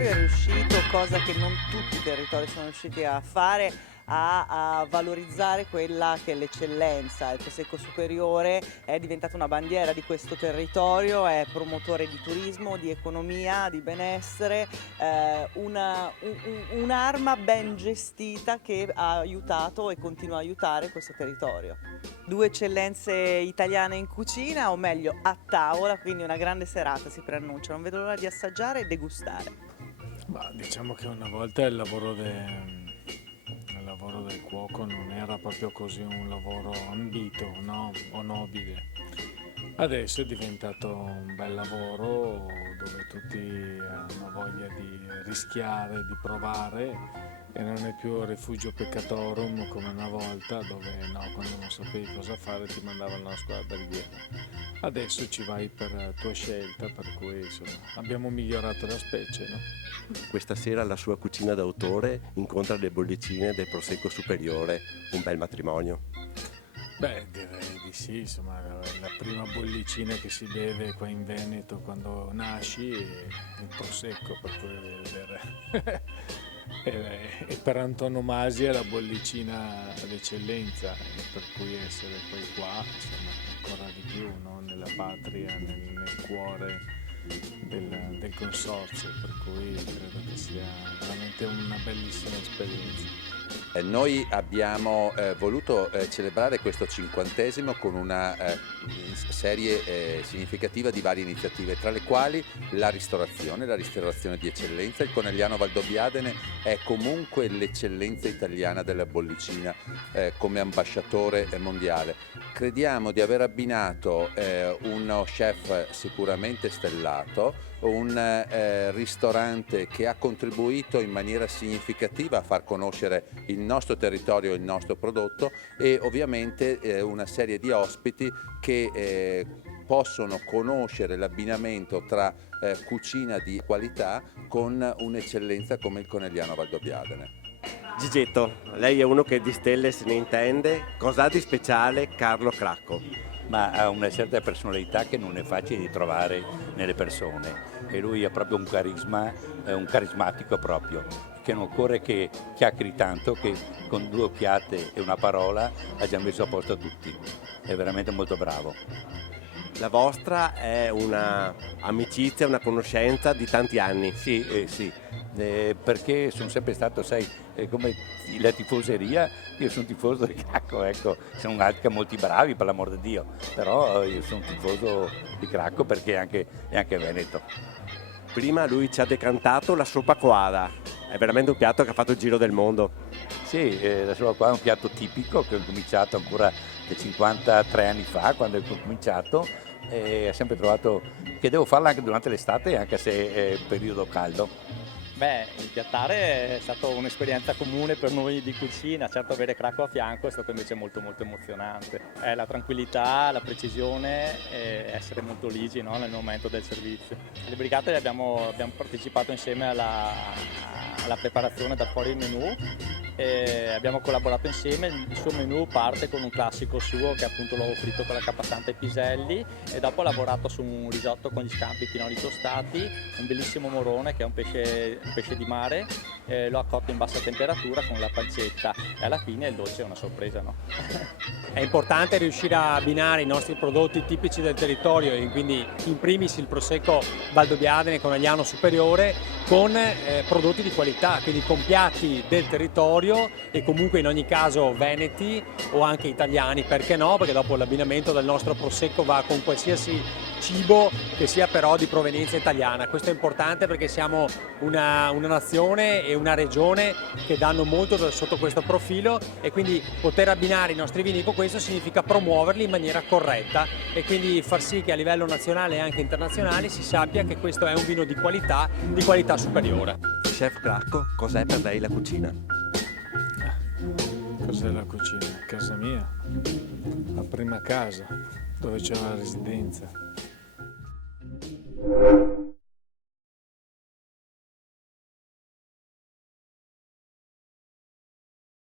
È riuscito, cosa che non tutti i territori sono riusciti a fare, a valorizzare quella che è l'eccellenza. Il Prosecco Superiore è diventata una bandiera di questo territorio, è promotore di turismo, di economia, di benessere, un'arma ben gestita che ha aiutato e continua a aiutare questo territorio. Due eccellenze italiane in cucina, o meglio a tavola, quindi una grande serata si preannuncia. Non vedo l'ora di assaggiare e degustare. Ma diciamo che una volta il lavoro del cuoco non era proprio così un lavoro ambito, no? O nobile. Adesso è diventato un bel lavoro dove tutti hanno voglia di rischiare, di provare, e non è più rifugio peccatorum come una volta dove no, quando non sapevi cosa fare ti mandavano alla scuola barbiera. Adesso ci vai per tua scelta, per cui insomma abbiamo migliorato la specie, no? Questa sera la sua cucina d'autore incontra le bollicine del Prosecco Superiore, un bel matrimonio. Beh, direi di sì, insomma, la prima bollicina che si beve qua in Veneto quando nasci è il Prosecco, per cui vedere. E per antonomasia la bollicina d'eccellenza, e per cui essere poi qua, insomma, ancora di più, no? Nella patria, nel cuore del consorzio, per cui credo che sia veramente una bellissima esperienza. Noi abbiamo voluto celebrare questo 50° con una serie significativa di varie iniziative, tra le quali la ristorazione di eccellenza. Il Conegliano Valdobbiadene è comunque l'eccellenza italiana della bollicina come ambasciatore mondiale. Crediamo di aver abbinato uno chef sicuramente stellato, un ristorante che ha contribuito in maniera significativa a far conoscere il nostro territorio e il nostro prodotto, e ovviamente una serie di ospiti che possono conoscere l'abbinamento tra cucina di qualità con un'eccellenza come il Conegliano Valdobbiadene. Gigetto, lei è uno che di stelle se ne intende. Cos'ha di speciale Carlo Cracco? Ma ha una certa personalità che non è facile di trovare nelle persone, e lui ha proprio un carisma, è un carismatico proprio, che non occorre che chiacchieri tanto, che con 2 occhiate e una parola ha già messo a posto tutti. È veramente molto bravo. La vostra è una amicizia, una conoscenza di tanti anni. Sì, perché sono sempre stato, sai, come la tifoseria, io sono tifoso del Cracco, ecco, sono altri molti bravi, per l'amor di Dio, però io sono tifoso di Cracco perché è anche veneto. Prima lui ci ha decantato la soppa coada, è veramente un piatto che ha fatto il giro del mondo. Sì, la soppa coada è un piatto tipico che ho cominciato ancora 53 anni fa, quando ho cominciato, e ho sempre trovato che devo farla anche durante l'estate, anche se è periodo caldo. Beh, impiattare è stata un'esperienza comune per noi di cucina, certo avere Cracco a fianco è stato invece molto molto emozionante. La tranquillità, la precisione e essere molto ligi, no, nel momento del servizio. Le brigate abbiamo partecipato insieme alla preparazione da fuori il menù, e abbiamo collaborato insieme. Il suo menù parte con un classico suo che è appunto l'uovo fritto con la capasanta e piselli, e dopo ha lavorato su un risotto con gli scampi e pinoli tostati, un bellissimo morone che è un pesce di mare, lo ha cotto in bassa temperatura con la pancetta, e alla fine il dolce è una sorpresa, no? È importante riuscire a abbinare i nostri prodotti tipici del territorio, e quindi in primis il Prosecco Valdobbiadene Conegliano Superiore, con prodotti di qualità, quindi con piatti del territorio, e comunque in ogni caso veneti o anche italiani, perché no? Perché dopo l'abbinamento del nostro Prosecco va con qualsiasi cibo che sia però di provenienza italiana. Questo è importante perché siamo una nazione e una regione che danno molto sotto questo profilo, e quindi poter abbinare i nostri vini con questo significa promuoverli in maniera corretta, e quindi far sì che a livello nazionale e anche internazionale si sappia che questo è un vino di qualità superiore. Chef Cracco, cos'è per lei la cucina? Cos'è la cucina? Casa mia, la prima casa, dove c'è la residenza. Italia.